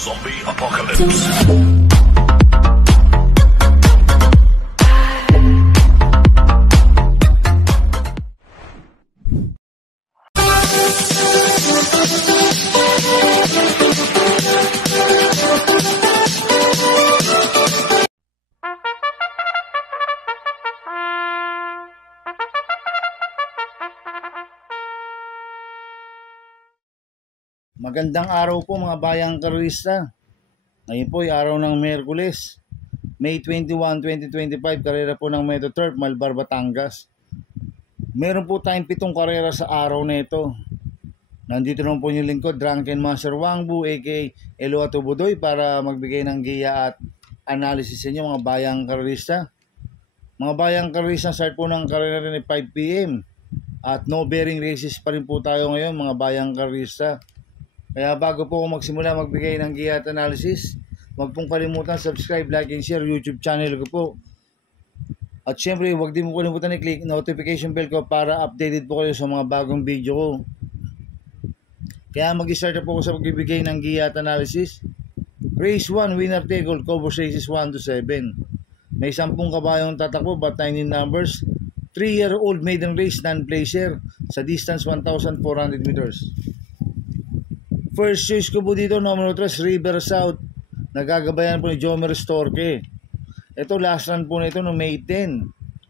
Zombie Apocalypse. Magandang araw po mga bayang karerista. Ngayon po ay araw ng Miyerkules, May 21, 2025, karera po ng Metro Turf, Malbar, Batangas. Meron po tayong 7 karera sa araw na ito. Nandito naman po yung lingkod, Drunken Master Wangbu, aka Elo Atubudoy, para magbigay ng giya at analysis sa inyo mga bayang karerista. Mga bayang karerista, start po ng karera rin ay 5 PM. At no bearing races pa rin po tayo ngayon mga bayang karerista. Kaya bago po ako magsimula magbigay ng giya at analysis, huwag pong kalimutan subscribe, like, and share YouTube channel ko po. At syempre, huwag din mo kalimutan i-click notification bell ko para updated po kayo sa mga bagong video ko. Kaya mag-start na po ako sa magbibigay ng giya at analysis. Race 1, winner take all, cover races 1 to 7. May 10 kabayong tatakbo, but 9 in numbers. 3-year-old maiden race, non-placer, sa distance 1,400 meters. First choice ko po dito, numero 3, River South. Nagagabayan po ni Jomer Storke. Ito, last run po nito no May 10.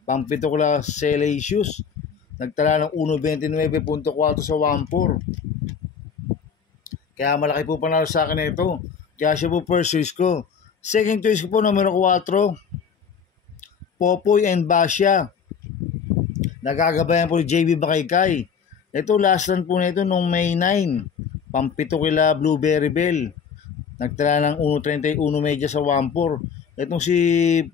Pampito ko lang Salacious. Nagtala ng 1.29.4 sa 1.4. Kaya malaki po panalo sa akin ito. Kaya siya po first choice ko. Second choice ko po, numero 4, Popoy and Basya. Nagagabayan po ni JB Bakaykay. Ito, last run po nito nung May 9. Pampito kila Blueberry Bell. Nagtala ng 1.31 medya sa 1.4. Itong si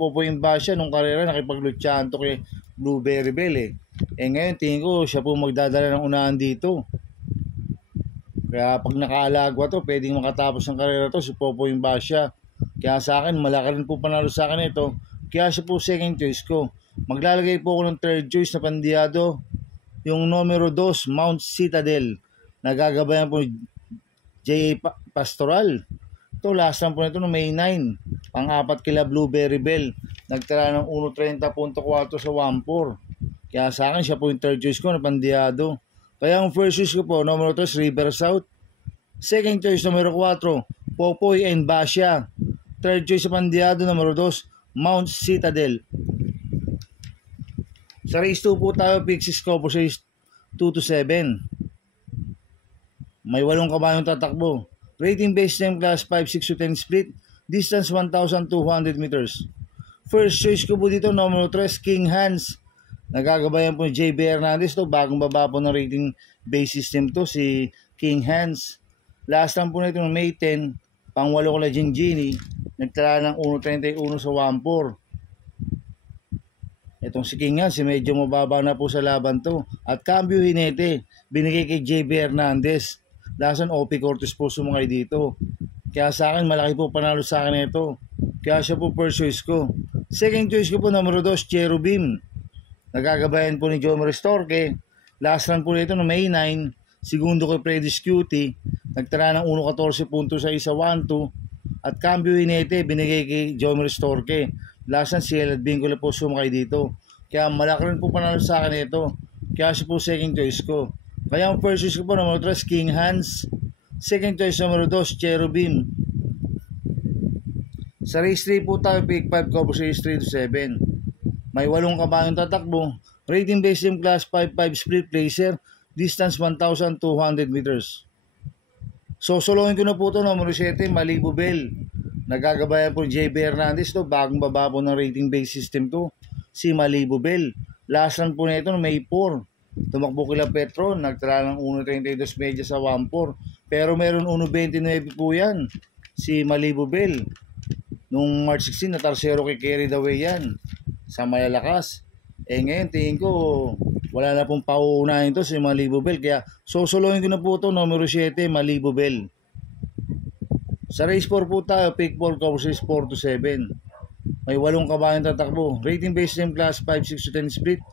Popoy Basya nung karera nakipaglutsanto kay Blueberry Bell eh. Ngayon tingin ko siya po magdadala ng unahan dito. Kaya pag nakaalagwa to, pwedeng makatapos ng karera to si Popoy Basya. Kaya sa akin, malaki rin po panalo sa akin ito. Kaya siya po second choice ko. Maglalagay po ako ng third choice na pandiyado. Yung numero 2, Mount Citadel. Nagagabayan po J.A. Pastoral. Ito, last time po nito no May 9. Pang-4 kila Blueberry Bell. Nagtala ng 1.30.4 sa 1.4. Kaya sa akin, siya po yung third choice ko na pandiyado. Kaya ang first choice ko po, numero 3, River South. Second choice, numero 4, Popoy and Basya. Third choice sa pandiyado, numero 2, Mount Citadel. Sa race 2 po tayo, Pixis Cover Race 2 to 7. May 8 kabayong tatakbo. Rating based time class 5, 6 to 10 split. Distance 1,200 meters. First choice ko po dito, numero 3, King Hans. Nagagabayan po ni JB Hernandez. To, bagong baba po ng rating base system to, si King Hans. Last time po na ito ng May 10. Pang-8 ko na Gingini. Nagtala ng 1.31 sa 1.4. Itong si King Hans, medyo mababa na po sa laban to. At cambio hinete, binigay kay JB Hernandez. Lasan OP Cortez po sumakay dito. Kaya sa akin, malaki po panalo sa akin ito. Kaya siya po first choice ko. Second choice ko po, numero 2, Cherubim. Nagagabayan po ni Jomer Storke. Last run po nito no May 9. Segundo kay Predis Cutie. Nagtala ng 1.14 punto sa isa 1-2. At cambio inete, binigay kay Jomer Storke. Last run si Elad Bingole po sumakay dito. Kaya malaki rin po panalo sa akin ito. Kaya siya po second choice ko. Kaya ang first choice ko po, numero 3, King Hans. Second choice, numero 2, Cherubim. Sa race 3 po tayo, pick 5, cover race 3 to 7. May 8 kabayong tatakbo. Rating based in class 5-5 split placer. Distance 1,200 meters. So, soloin ko na po ito, numero 7, Malibu Bell. Nagagabayan po JB Hernandez to. Bagong baba po ng rating based system to, si Malibu Bell. Last run po na ito, May 4. Tumakbo kila Petron, nagtala ng 1.32 medya sa 1.4. Pero meron 1.29 po yan, si Malibu Bell. Nung March 16, natarsero kay Kerry Daway yan, sa malalakas. Ngayon, tingin ko, wala na pong pauunahin to si Malibu Bell. Kaya, susuluhin ko na po ito, numero 7, Malibu Bell. Sa race 4 po tayo, pick 4, cover race 4 to 7. May 8 kabayang tatakbo. Rating based in class 5, 6 to 10 split.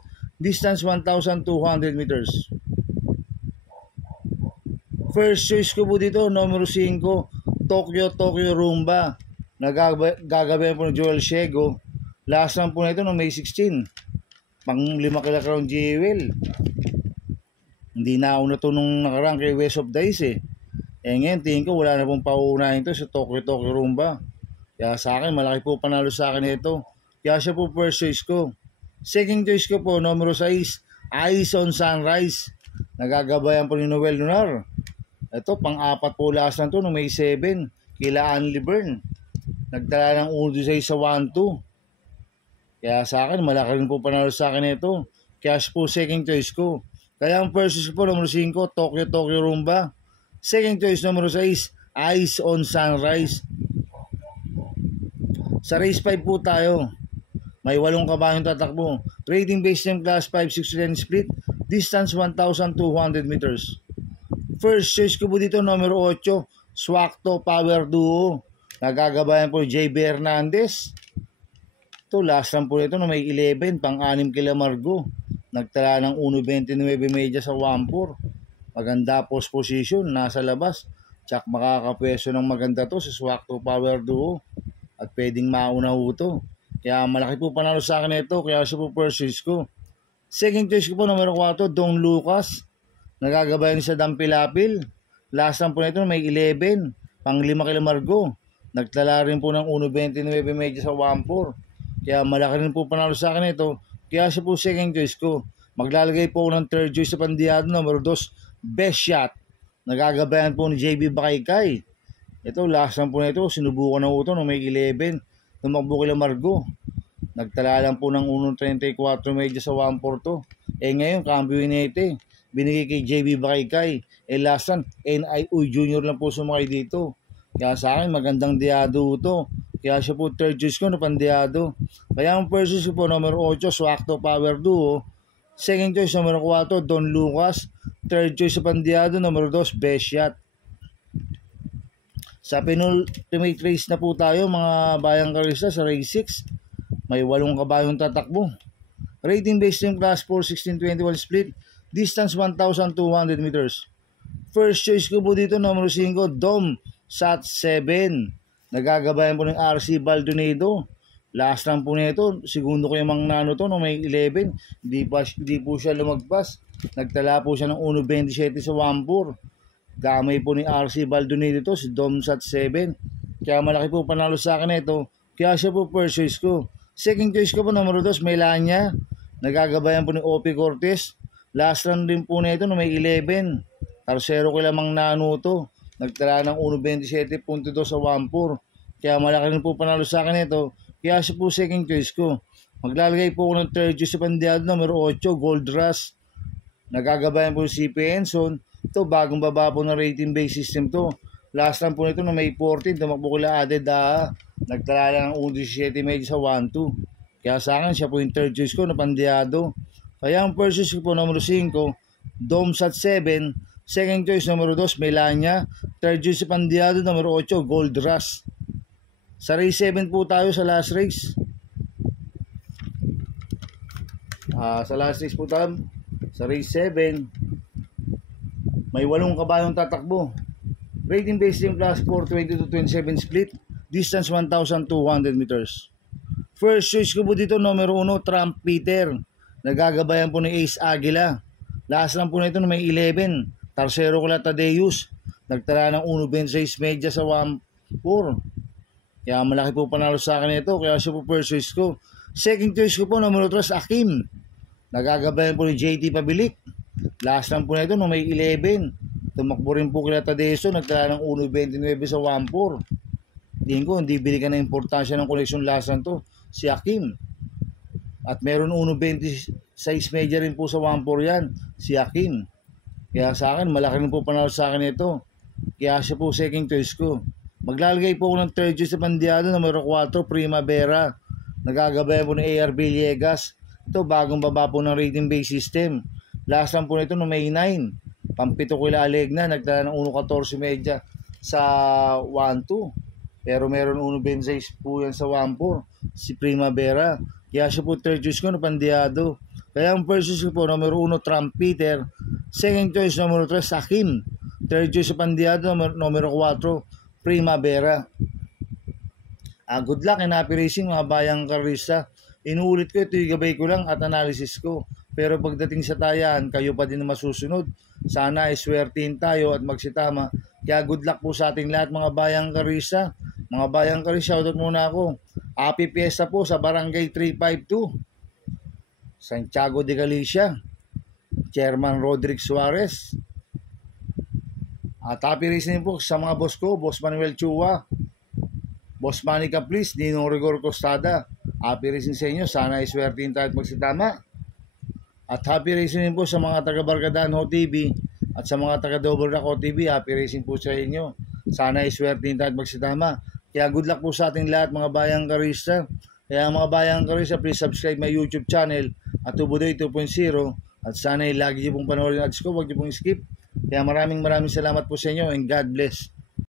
Distance 1,200 meters. First choice ko po dito, numero 5, Tokyo Rumba. Gagabayan po ng Joel Shego. Last run po na ito no May 16. Pang 5 kilakrown jewel. Hindi na una to nung nakarang kay West of Dice eh. Ngayon tingin ko wala na pong pauunahin to sa Tokyo Rumba. Kaya sa akin malaki po panalo sa akin ito. Kaya siya po first choice ko. Second choice ko po numero 6, Eyes on Sunrise. Nagagabayan po ni Noel Lunar. Ito pang-apat po last na to no May 7 kila Anli Byrne. Nagtala ng 1-6 sa 1-2. Kaya sa akin malaki rin po panalo sa akin ito. Kaya siya po second choice ko. Kaya ang first choice po numero 5, Tokyo Rumba. Second choice numero 6, Eyes on Sunrise. Sa race 5 po tayo. May 8 kabayong tatakbo. Rating based ng class 5-6 split. Distance 1,200 meters. First choice ko po dito numero 8, Swakto Power Duo. Nagagabayan po JB Hernandez. Ito last run po nito na may 11 pang-6 kila Margo. Nagtala ng 1.29 media sa 1-4. Maganda post position, nasa labas. Tsak makakapwesto ng maganda to sa Swakto Power Duo. At pwedeng mauna ho to. Kaya malaki po panalo sa akin ito. Kaya siya po first choice ko. Second choice ko po numero 4, Don Lucas. Nagagabayan sa Dampilapil. Last run po nito may 11. Pang 5 kila Margo. Nagtala rin po ng 1.29 media sa 1-4. Kaya malaki rin po panalo sa akin ito. Kaya siya po second choice ko. Maglalagay po ako ng third choice sa Pandiado numero 2, Best Shot. Nagagabayan po ni JB Bakaykay. Ito last run po na ito. Sinubukan na po ito no may 11. Tumakbo kila Margo. Nagtala lang po ng 1.34 media sa 1-4 to. Ngayon cambio inete. Binigay kay JB Bakaykay. Last run NIU Junior lang po sumakay dito. Kaya sa akin magandang diado ito. Kaya siya po third choice ko na Pandiado. Kaya ang first choice ko po numero 8, Swakto Power Duo. Second choice numero 4, Don Lucas. Third choice sa Pandiado numero 2, Best Shot. Sa penultimate race na po tayo mga bayang karista sa race 6. May 8 kabayong tatakbo. Rating based yung class 4 16-21 split. Distance 1,200 meters. First choice ko po dito numero 5, Dom Sat 7. Nagagabayan po ng RC Baldonado. Last run po nito, segundo ko yung Mang Nano to no may 11. Di po siya lumagpas. Nagtala po siya ng 1.27 sa 1-4. Gamay po ni RC Baldonado to si Domsat 7. Kaya malaki po panalo sa akin ito. Kaya siya po first choice ko. Second choice ko po numero 2, Melania. Nagagabayan po ni OP Cortez. Last run din po nito no may 11. Tarsero ko lamang Nano to. Nagtala ng 1.27.2 sa 1-4. Kaya malaki rin po panalo sa akin ito. Kaya siya po second choice ko. Maglalagay po ako ng third choice sa Pandiado numero 8, Gold Rush. Nagagabayan po si CP Enson. Ito bagong baba po ng rating based system to. Last run po nito na may 14. Tumakbo kila Ade Daha. Nagtala lang ng 1.17 medyo sa 1-2. Kaya sa akin siya po yung third choice ko na Pandiado. Kaya ang first choice ko po numero 5, Domsat 7. Second choice numero 2, Melania. Third choice sa Pandiado numero 8, Gold Rush. Sa race 7 po tayo sa last race. Sa last race po tayo. Sa race 7. May 8 kabayong tatakbo. Rating based yung class 4 22-27 split. Distance 1,200 meters. First choice ko po dito numero 1, Trump Peter. Nagagabayan po ni Ace Aguila. Last lang po na ito na may 11. Tarsero ko lang Tadeus. Nagtala ng 1.26 media sa 1-4. Kaya malaki po panalo sa akin ito. Kaya siya po first choice ko. Second choice ko po numero 3, Akim. Nagagabayan po ni JT Pabilik. Last lang po na ito no may 11. Tumakbo rin po kila Tadeso. Nagtala ng 1.29 sa 1-4. Tingin ko hindi binigan ng importansya ng koleksyon last lang to. Si Akim. At meron 1.26 media rin po sa 1-4 yan. Si Akim. Kaya sa akin, malaki rin po panalo sa akin ito. Kaya siya po second choice ko. Maglalagay po ako ng third choice sa Pandiado, numero 4, Primavera. Nagagabayan po ng AR Villegas. Ito, bagong baba po ng rating based system. Last lang po nito no May 9. Pampito ko ila Alegna, nagdala ng 1.14 media sa 1-2. Pero meron 1.26 po yan sa 1-4. Si Primavera. Kaya siya po third choice ko na Pandiado. Kaya ang first choice ko po, numero 1, Trump Peter. Second choice, numero 3, Sakim. Third choice sa Pandiado, numero 4, Primavera. Good luck and happy racing mga bayang karista. Inuulit ko, ito yung gabay ko lang at analysis ko. Pero pagdating sa tayan, kayo pa din na masusunod. Sana ay swertihin tayo at magsitama. Kaya good luck po sa ating lahat mga bayang karista. Mga bayang karista, shoutout muna ako. Happy Fiesta po sa Barangay 352. Santiago de Galicia. Chairman Rodrick Suarez. At happy racing po sa mga boss ko, Boss Manuel Chua, Boss Manny Caplis, Ninong Rigor Costada. Happy racing sa inyo. Sana iswertihin tayo at magsitama. At happy racing po sa mga taga Barkadahan Ho TV at sa mga taga Double Rock Ho TV. Happy racing po sa inyo. Sana iswertihin tayo at magsitama. Kaya good luck po sa ating lahat mga bayang karista. Kaya mga bayang karista, please subscribe my YouTube channel at Tubudoy 2.0. At sana lagi niyo pong panoorin yung ads ko. Huwag niyo pong skip. Kaya maraming salamat po sa inyo and God bless.